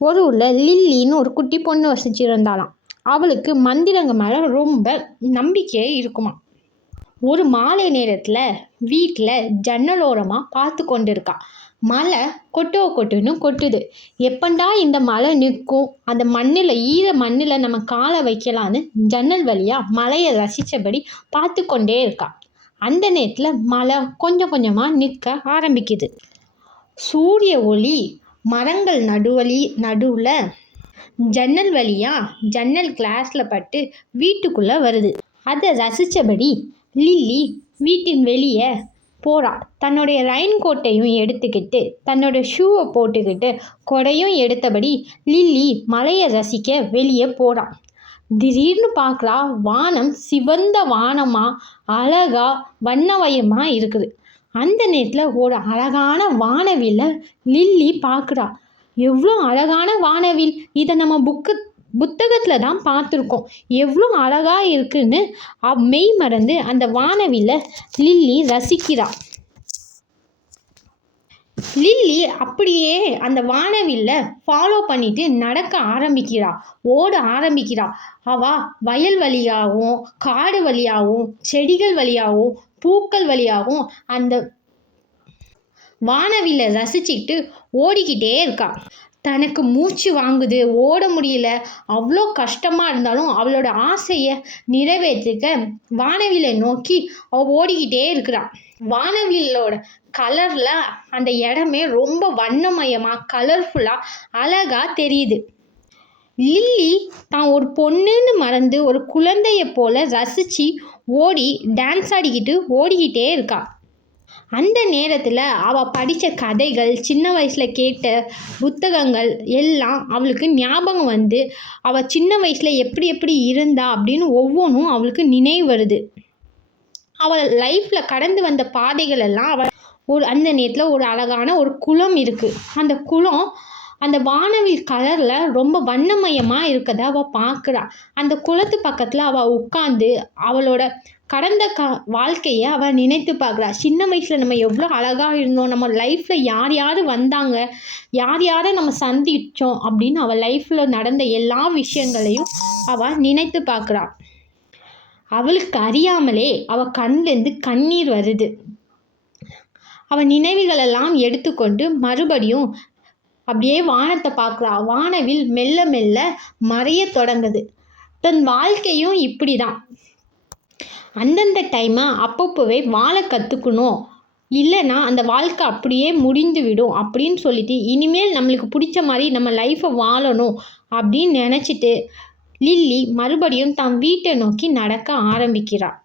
ஒரு ஊரில் லில்லின்னு ஒரு குட்டி பொண்ணு வசிச்சிருந்தாளாம். அவளுக்கு மந்திரங்க மேலே ரொம்ப நம்பிக்கையே இருக்குமா. ஒரு மாலை நேரத்தில் வீட்டில் ஜன்னலோரமாக பார்த்து கொண்டு இருக்கா. மழை கொட்டுன்னு கொட்டுது. எப்பண்டா இந்த மழை நிற்கும், அந்த மண்ணில் ஈர மண்ணில் நம்ம காலை வைக்கலான்னு ஜன்னல் வழியாக மழையை ரசித்தபடி பார்த்து கொண்டே இருக்கா. அந்த நேரத்தில் மழை கொஞ்சம் கொஞ்சமாக நிற்க ஆரம்பிக்குது. சூரிய ஒளி மரங்கள் நடுவில் ஜன்னல் வழியாக ஜன்னல் கிளாஸில் பட்டு வீட்டுக்குள்ளே வருது. அதை ரசித்தபடி லில்லி வீட்டின் வெளியே போகிறா. தன்னுடைய ரெயின் கோட்டையும் எடுத்துக்கிட்டு, தன்னோட ஷூவை போட்டுக்கிட்டு, கொடையும் எடுத்தபடி லில்லி மலையை ரசிக்க வெளியே போகிறா. திடீர்னு பார்க்குறா, வானம் சிவந்த வானமாக அழகா வண்ணமயமாக இருக்குது. அந்த நேரத்தில் ஒரு அழகான வானவில்லை லில்லி பார்க்குறா. எவ்வளோ அழகான வானவில்! இதை நம்ம புத்தகத்தில் தான் பார்த்துருக்கோம். எவ்வளோ அழகாக இருக்குன்னு மெய் மறந்து அந்த வானவில்லை லில்லி ரசிக்கிறா. லில்லி அப்படியே அந்த வானவில்லை ஃபாலோ பண்ணிட்டு நடக்க ஆரம்பிக்கிறா, ஓட ஆரம்பிக்கிறா. வயல் வழியாகவும் காடு வழியாகவும் செடிகள் வழியாகவும் பூக்கள் வழியாகவும் அந்த வானவில்லை ரசிச்சுட்டு ஓடிக்கிட்டே இருக்கா. தனக்கு மூச்சு வாங்குது, ஓட முடியல, அவ்வளோ கஷ்டமாக இருந்தாலும் அவளோட ஆசையை நிறைவேற்றிக்க வானவில்லை நோக்கி அவள் ஓடிக்கிட்டே இருக்கிறாள். வானவில்லோட கலரில் அந்த இடமே ரொம்ப வண்ணமயமாக கலர்ஃபுல்லாக அழகாக தெரியுது. லில்லி தான் ஒரு பொண்ணுன்னு மறந்து ஒரு குழந்தைய போல ரசித்து ஓடி டான்ஸ் ஆடிக்கிட்டு ஓடிக்கிட்டே இருக்கா. அந்த நேரத்தில் அவள் படித்த கதைகள், சின்ன வயசில் கேட்ட புத்தகங்கள் எல்லாம் அவளுக்கு ஞாபகம் வந்து அவள் சின்ன வயசில் எப்படி எப்படி இருந்தா அப்படின்னு ஒவ்வொன்றும் அவளுக்கு நினைவு வருது. அவள் லைஃப்பில் கடந்து வந்த பாதைகள் எல்லாம் அந்த நேரத்தில் ஒரு அழகான ஒரு குளம் இருக்குது. அந்த குளம் அந்த வானவில் கலரில் ரொம்ப வண்ணமயமாக இருக்கதை அவள் பார்க்குறா. அந்த குளத்து பக்கத்தில் அவள் உட்காந்து அவளோட கடந்த வாழ்க்கையை அவள் நினைத்து பார்க்குறா. சின்ன வயசில் நம்ம எவ்வளோ அழகாக இருந்தோம், நம்ம லைஃப்பில் யார் யார் வந்தாங்க, யாரை நம்ம சந்தித்தோம் அப்படின்னு அவள் லைஃப்பில் நடந்த எல்லா விஷயங்களையும் அவள் நினைத்து பார்க்குறா. அவளுக்கு அறியாமலே அவள் கண்லேருந்து கண்ணீர் வருது. அவள் நினைவுகளெல்லாம் எடுத்துக்கொண்டு மறுபடியும் அப்படியே வானத்தை பார்க்குறா. வானவில் மெல்ல மெல்ல மறைய தொடங்குது. தன் வாழ்க்கையும் இப்படி தான். அந்தந்த டைமை அப்பப்போவே வாழ கற்றுக்கணும், இல்லைன்னா அந்த வாழ்க்கை அப்படியே முடிந்து விடும் அப்படின்னு சொல்லிட்டு இனிமேல் நம்மளுக்கு பிடிச்ச மாதிரி நம்ம லைஃப்பை வாழணும் அப்படின்னு நினச்சிட்டு லில்லி மறுபடியும் தன் வீட்டை நோக்கி நடக்க ஆரம்பிக்கிறாள்.